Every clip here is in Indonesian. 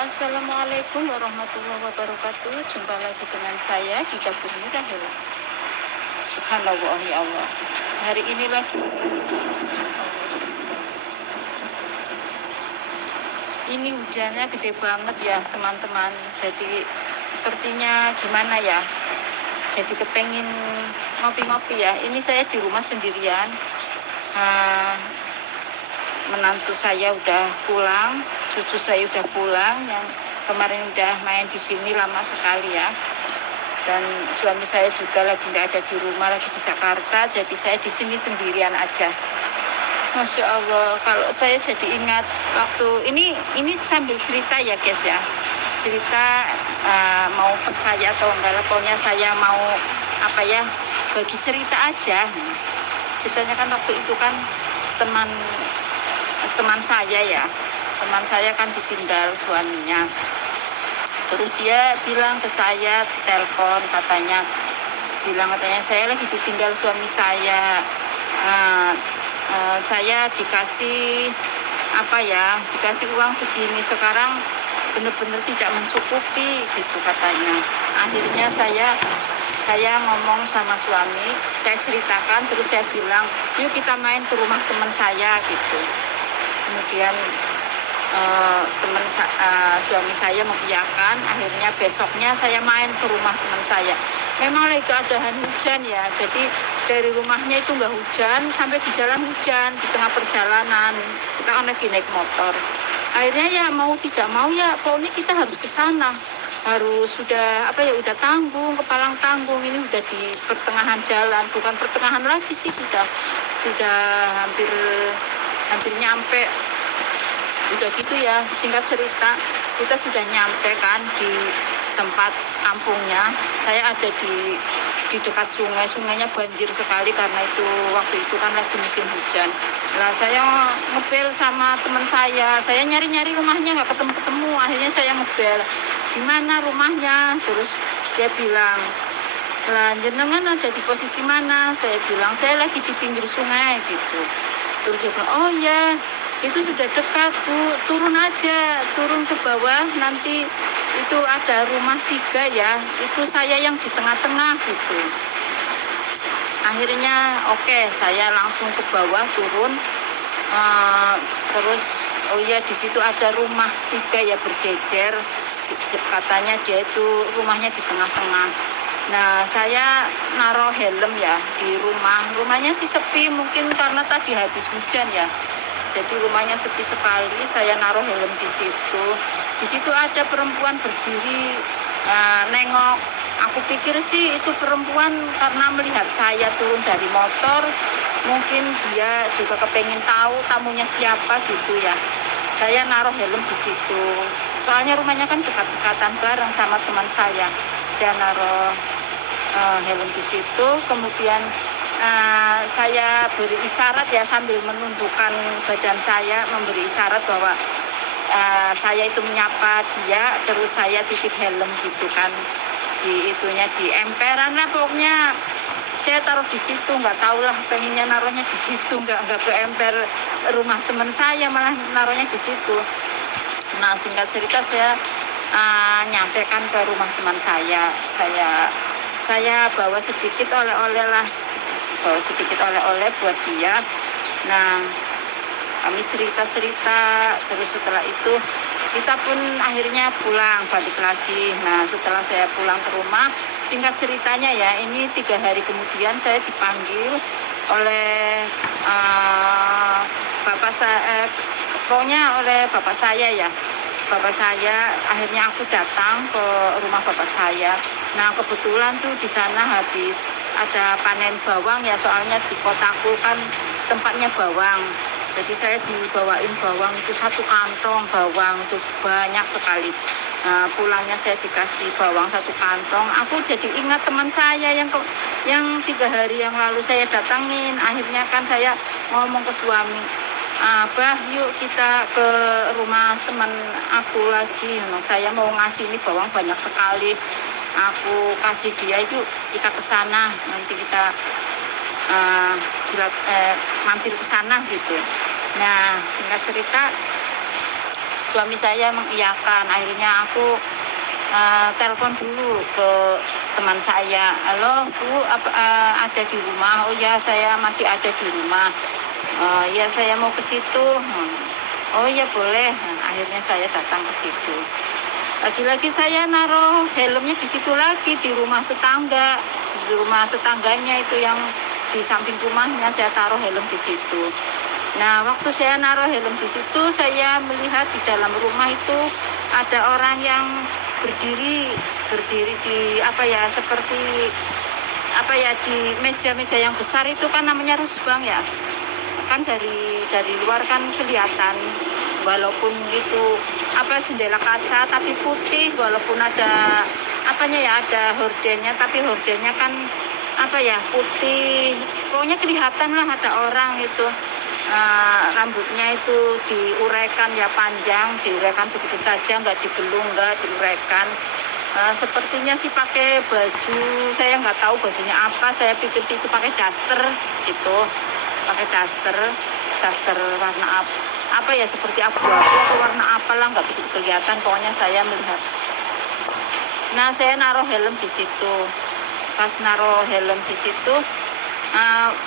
Assalamualaikum warahmatullahi wabarakatuh. Jumpa lagi dengan saya di dapur Mirahela. Subhanallah ya Allah. Hari ini lagi ini hujannya gede banget ya teman-teman. Jadi sepertinya gimana ya? Jadi kepengen ngopi-ngopi ya. Ini saya di rumah sendirian. Ah, Menantu saya udah pulang, cucu saya udah pulang, yang kemarin udah main di sini lama sekali ya. Dan suami saya juga lagi nggak ada di rumah, lagi di Jakarta, jadi saya di sini sendirian aja. Masya Allah, kalau saya jadi ingat waktu ini sambil cerita ya guys ya, cerita mau percaya atau enggak, pokoknya saya mau apa ya, bagi cerita aja. Ceritanya kan waktu itu kan teman teman saya kan ditinggal suaminya, terus dia bilang ke saya, telepon katanya saya lagi ditinggal suami saya. uh, saya dikasih dikasih uang segini, sekarang benar-benar tidak mencukupi gitu katanya. Akhirnya saya ngomong sama suami, saya ceritakan, terus saya bilang yuk kita main ke rumah teman saya gitu. Kemudian suami saya mengiyakan. Akhirnya besoknya saya main ke rumah teman saya. Memang lagi keadaan hujan ya, jadi dari rumahnya itu nggak hujan, sampai di jalan hujan, di tengah perjalanan kita kan lagi naik motor. Akhirnya ya mau tidak mau ya pokoknya kita harus ke sana, harus udah tanggung, kepalang tanggung. Ini udah di pertengahan jalan, bukan pertengahan lagi sih, sudah hampir nyampe. Udah gitu ya, singkat cerita kita sudah nyampe kan di tempat kampungnya. Saya ada di dekat sungai, sungainya banjir sekali karena itu waktu itu kan lagi musim hujan. Nah saya ngebel sama teman saya nyari-nyari rumahnya nggak ketemu. Akhirnya saya ngebel, di mana rumahnya? Terus dia bilang, lah jenengan ada di posisi mana? Saya bilang saya lagi di pinggir sungai gitu. Terus dia bilang, oh ya itu sudah dekat Bu, turun ke bawah, nanti itu ada rumah 3 ya, itu saya yang di tengah-tengah gitu. Akhirnya oke, saya langsung ke bawah turun. Terus oh iya di situ ada rumah 3 ya berjejer, katanya dia itu rumahnya di tengah-tengah. Nah saya naruh helm ya di rumahnya sih sepi, mungkin karena tadi habis hujan ya, jadi rumahnya sepi sekali. Saya naruh helm di situ. Di situ ada perempuan berdiri, nengok. Aku pikir sih itu perempuan karena melihat saya turun dari motor, mungkin dia juga kepengen tahu tamunya siapa gitu ya. Saya naruh helm di situ. Soalnya rumahnya kan dekat-dekatan bareng sama teman saya. Saya naruh helm di situ, kemudian saya beri isyarat ya sambil menundukkan badan saya, memberi isyarat bahwa saya itu menyapa dia, terus saya titip helm gitu kan, di emperan lah pokoknya. Saya taruh di situ, nggak tahu lah pengennya naruhnya di situ, nggak ke emper rumah teman saya, malah naruhnya di situ. Nah singkat cerita saya nyampaikan ke rumah teman saya bawa sedikit oleh-oleh buat dia. Nah kami cerita-cerita, terus setelah itu kita pun akhirnya balik lagi. Nah setelah saya pulang ke rumah, singkat ceritanya ya, ini 3 hari kemudian saya dipanggil oleh bapak saya ya. Bapak saya, akhirnya aku datang ke rumah bapak saya. Nah kebetulan tuh di sana habis ada panen bawang ya, soalnya di kotaku kan tempatnya bawang. Jadi saya dibawain bawang itu 1 kantong bawang itu banyak sekali. Nah pulangnya saya dikasih bawang 1 kantong. Aku jadi ingat teman saya yang 3 hari yang lalu saya datangin. Akhirnya kan saya ngomong ke suami, Abah yuk kita ke rumah teman aku lagi. Nah, saya mau ngasih ini bawang banyak sekali, aku kasih dia, yuk kita ke sana, nanti kita mampir ke sana gitu. Nah singkat cerita Suami saya mengiyakan. Akhirnya aku telepon dulu ke teman saya. Halo Bu, ada di rumah? Oh ya, saya masih ada di rumah. Ya, saya mau ke situ. Oh ya, boleh. Nah, akhirnya saya datang ke situ. Lagi-lagi saya naruh helmnya di situ lagi, di rumah tetangga. Di rumah tetangganya itu yang di samping rumahnya, saya taruh helm di situ. Nah, waktu saya naruh helm di situ, saya melihat di dalam rumah itu ada orang yang berdiri di seperti di meja-meja yang besar itu kan namanya rusbang ya. Kan dari luar kan kelihatan, walaupun itu jendela kaca tapi putih, walaupun ada ada hordennya, tapi hordennya kan putih. Pokoknya kelihatan lah ada orang itu. Rambutnya itu diuraikan ya, panjang, diuraikan begitu saja, nggak dibelung, nggak diuraikan. Sepertinya sih pakai baju, saya nggak tahu bajunya apa, saya pikir sih itu pakai daster gitu, pakai daster warna seperti abu-abu atau warna apalah, nggak begitu kelihatan, pokoknya saya melihat. Nah, saya naruh helm di situ. Pas naruh helm di situ,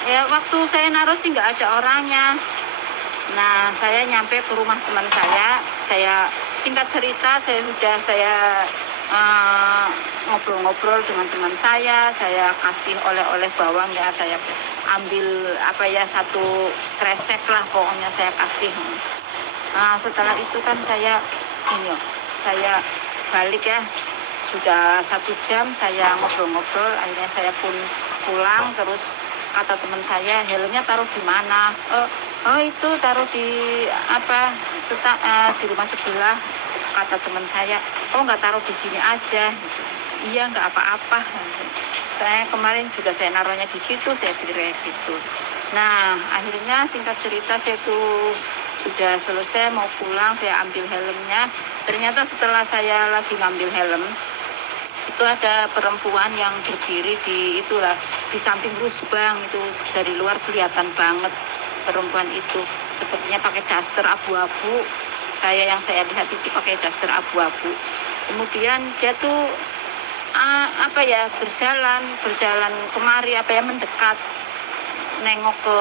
ya waktu saya naruh sih nggak ada orangnya. Nah, saya nyampe ke rumah teman saya singkat cerita, saya ngobrol-ngobrol dengan teman saya kasih oleh-oleh bawang ya, saya ambil satu kresek lah, pokoknya saya kasih. Nah, setelah itu kan saya balik ya, sudah 1 jam saya ngobrol-ngobrol, akhirnya saya pun pulang. Terus kata teman saya, helmnya taruh di mana? Oh itu taruh di di rumah sebelah, kata teman saya. Oh, nggak taruh di sini aja? Iya, nggak apa-apa. Saya kemarin juga saya naruhnya di situ, saya pikir gitu. Nah, akhirnya singkat cerita, saya tuh sudah selesai mau pulang, saya ambil helmnya. Ternyata setelah saya lagi ngambil helm, itu ada perempuan yang berdiri di samping rusbang itu. Dari luar kelihatan banget perempuan itu, sepertinya pakai daster abu-abu. Yang saya lihat itu pakai daster abu-abu. Kemudian dia tuh berjalan kemari, mendekat, nengok ke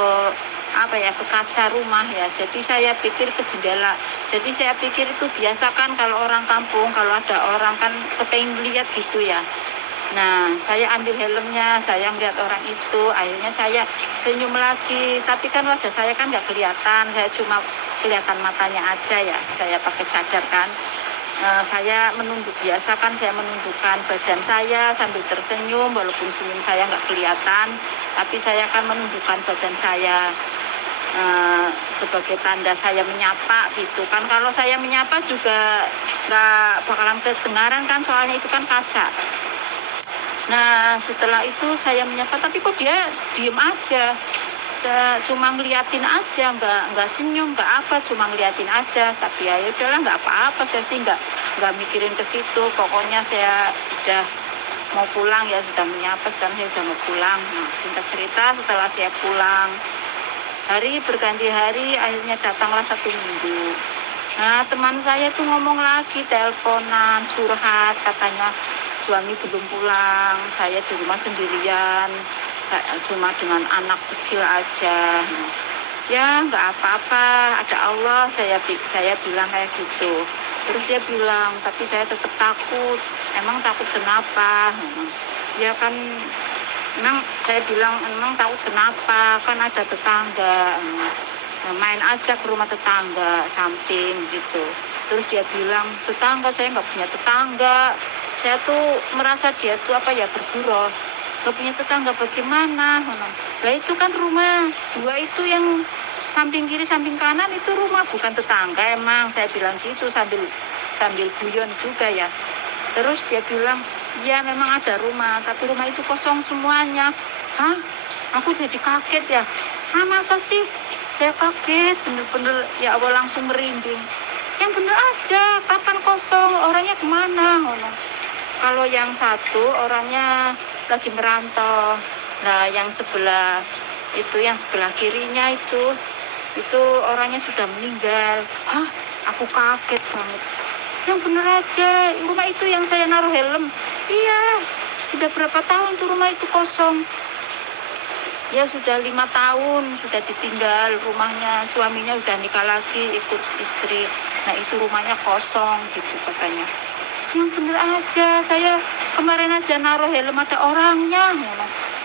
ke kaca rumah ya. Jadi saya pikir ke jendela. Jadi saya pikir itu biasa kan, kalau orang kampung kalau ada orang kan kepengen lihat gitu ya. Nah, saya ambil helmnya, saya melihat orang itu, akhirnya saya senyum lagi. Tapi kan wajah saya kan nggak kelihatan, saya cuma kelihatan matanya aja ya. Saya pakai cadar kan. Saya menunduk biasa kan, saya menundukkan badan saya sambil tersenyum, walaupun senyum saya nggak kelihatan, tapi saya akan menundukkan badan saya sebagai tanda saya menyapa gitu kan. Kalau saya menyapa juga nggak bakalan kedengaran kan, soalnya itu kan kaca. Nah, setelah itu saya menyapa, tapi kok dia diem aja. Cuma ngeliatin aja, nggak senyum, nggak apa, cuma ngeliatin aja. Tapi ya udahlah, nggak apa-apa, saya sih nggak mikirin ke situ. Pokoknya saya udah mau pulang ya, sudah menyapa, sekarang saya udah mau pulang. Nah, singkat cerita, setelah saya pulang, hari berganti hari, akhirnya datanglah 1 minggu. Nah, teman saya tuh ngomong lagi, teleponan, curhat, katanya suami belum pulang, saya di rumah sendirian, saya cuma dengan anak kecil aja. Ya nggak apa-apa, ada Allah, saya bilang kayak gitu. Terus dia bilang, tapi saya tetap takut. Emang takut kenapa? Ya kan, emang saya bilang, emang takut kenapa? Kan ada tetangga, main aja ke rumah tetangga samping gitu. Terus dia bilang, tetangga, saya nggak punya tetangga. Saya tuh merasa dia tuh bergurau, nggak punya tetangga bagaimana? Lah itu kan rumah 2 itu yang samping kiri samping kanan itu rumah, bukan tetangga emang, saya bilang gitu sambil guyon juga ya. Terus dia bilang, ya memang ada rumah, tapi rumah itu kosong semuanya. Hah? Aku jadi kaget ya. Masa sih? Saya kaget, bener-bener ya Allah, langsung merinding. Yang bener aja, kapan kosong, orangnya kemana? Kalau yang satu orangnya lagi merantau. Nah, yang sebelah kirinya itu orangnya sudah meninggal. Hah? Aku aku kaget banget. Yang bener aja, rumah itu yang saya naruh helm. Iya, sudah berapa tahun tuh rumah itu kosong. Ya sudah 5 tahun, sudah ditinggal rumahnya, suaminya udah nikah lagi, ikut istri. Nah itu rumahnya kosong gitu katanya. Yang bener aja, saya kemarin aja naruh helm ada orangnya.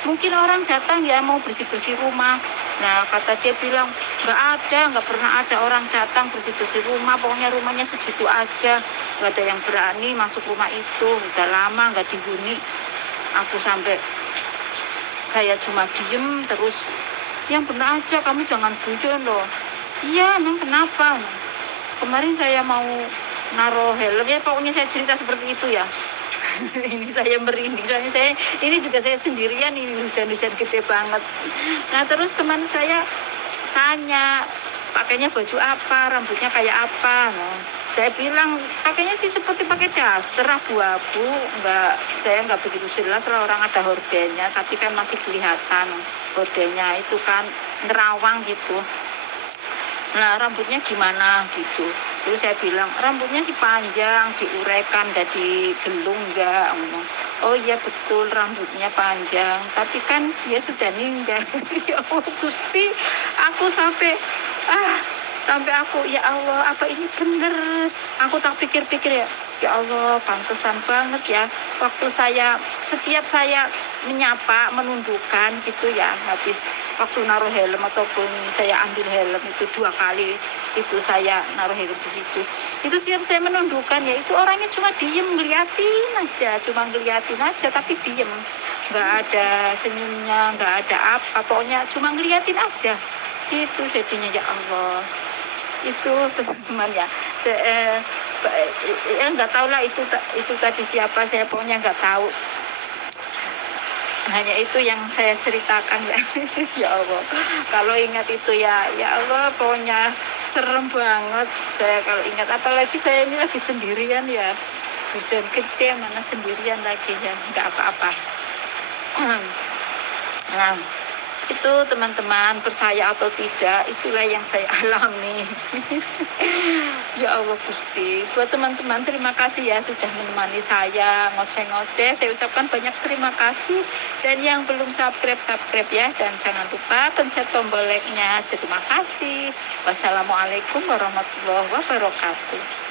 Mungkin orang datang ya mau bersih-bersih rumah. Nah kata dia bilang, nggak pernah ada orang datang bersih-bersih rumah. Pokoknya rumahnya segitu aja, nggak ada yang berani masuk rumah itu. Udah lama nggak dihuni. Aku sampai saya cuma diem terus, yang benar aja kamu jangan guyon loh. Iya emang kenapa? Kemarin saya mau naruh helm, ya pokoknya saya cerita seperti itu ya. Ini saya merinding, ini juga saya sendirian, ini hujan-hujan gede banget. Nah terus teman saya tanya, pakainya baju apa, rambutnya kayak apa. Nah, saya bilang pakainya sih seperti pakai daster abu-abu, saya nggak begitu jelas lah, orang ada hordennya, tapi kan masih kelihatan hordennya itu kan nerawang gitu. Nah rambutnya gimana gitu. Terus saya bilang rambutnya sih panjang, diurekan, nggak digelung nggak. Oh iya betul rambutnya panjang, tapi kan dia sudah meninggal. Ya Allah Gusti, aku sampai aku ya Allah apa ini bener. Aku tak pikir-pikir ya Allah pantesan banget ya. Waktu setiap saya menyapa, menundukkan gitu ya, habis waktu naruh helm ataupun saya ambil helm itu 2 kali itu saya naruh helm di situ. Itu setiap saya menundukkan ya itu orangnya cuma diem ngeliatin aja, tapi diem. Nggak ada senyumnya, nggak ada apa, pokoknya cuma ngeliatin aja. Itu jadinya ya Allah. Itu teman-teman ya. Nggak tahu lah itu tadi siapa, saya pokoknya nggak tahu. Hanya itu yang saya ceritakan ya. Ya Allah, kalau ingat itu ya Allah pokoknya serem banget saya kalau ingat, apalagi saya ini lagi sendirian ya, hujan gede mana sendirian lagi ya, nggak apa-apa. Nah itu teman-teman, percaya atau tidak itulah yang saya alami. Ya Allah Gusti, buat teman-teman terima kasih ya sudah menemani saya ngoceh-ngoceh, saya ucapkan banyak terima kasih. Dan yang belum subscribe ya, dan jangan lupa pencet tombol like-nya. Terima kasih. Wassalamualaikum warahmatullahi wabarakatuh.